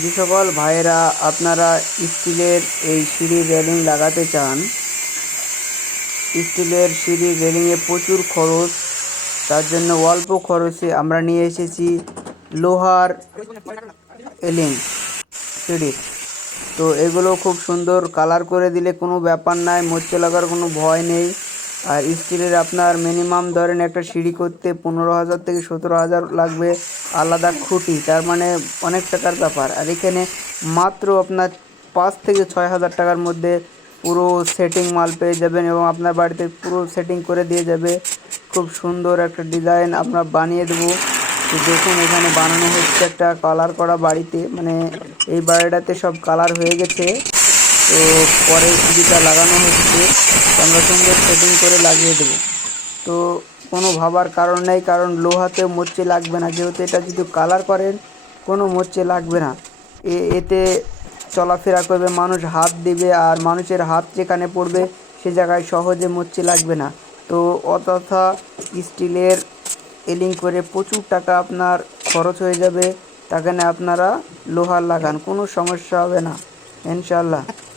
যে সকল ভাইয়েরা আপনারা স্টিলের এই সিঁড়ি রেলিং লাগাতে চান, স্টিলের সিঁড়ি রেলিংয়ে প্রচুর খরচ, তার জন্য অল্প খরচে আমরা নিয়ে এসেছি লোহার রেলিং সিঁড়ির তো এগুলো খুব সুন্দর, কালার করে দিলে কোনো ব্যাপার নাই মরচে লাগার কোনো ভয় নেই। আর স্টিলের আপনার মিনিমাম ধরেন একটা সিঁড়ি করতে পনেরো হাজার থেকে সতেরো হাজার লাগবে আলাদা খুঁটি, তার মানে অনেক টাকার ব্যাপার। আর এখানে মাত্র আপনার পাঁচ থেকে ছয় হাজার টাকার মধ্যে পুরো সেটিং মাল পেয়ে যাবেন এবং আপনার বাড়িতে পুরো সেটিং করে দিয়ে যাবে। খুব সুন্দর একটা ডিজাইন আমরা বানিয়ে দেবো। দেখুন এখানে বানানো হচ্ছে একটা কালার করা বাড়িতে মানে এই বাড়িটাতে সব কালার হয়ে গেছে। তো পরে সিঁড়িটা লাগানো হচ্ছে আমরা সুন্দর সেটিং করে লাগিয়ে দেবো। তো কোনো ভাবার কারণ নেই, কারণ লোহাতে মোচে লাগবে না। যেহেতু এটা যদি কালার করেন, কোনো মোচে লাগবে না। এতে চলাফেরা করবে, মানুষ হাত দিবে, আর মানুষের হাত যেখানে পড়বে, সে জায়গায় সহজে মোচে লাগবে না। তো অতথা স্টিলের এলিং করে প্রচুর টাকা আপনার খরচ হয়ে যাবে। তাখানে আপনারা লোহার লাগান, কোনো সমস্যা হবে না ইনশাল্লাহ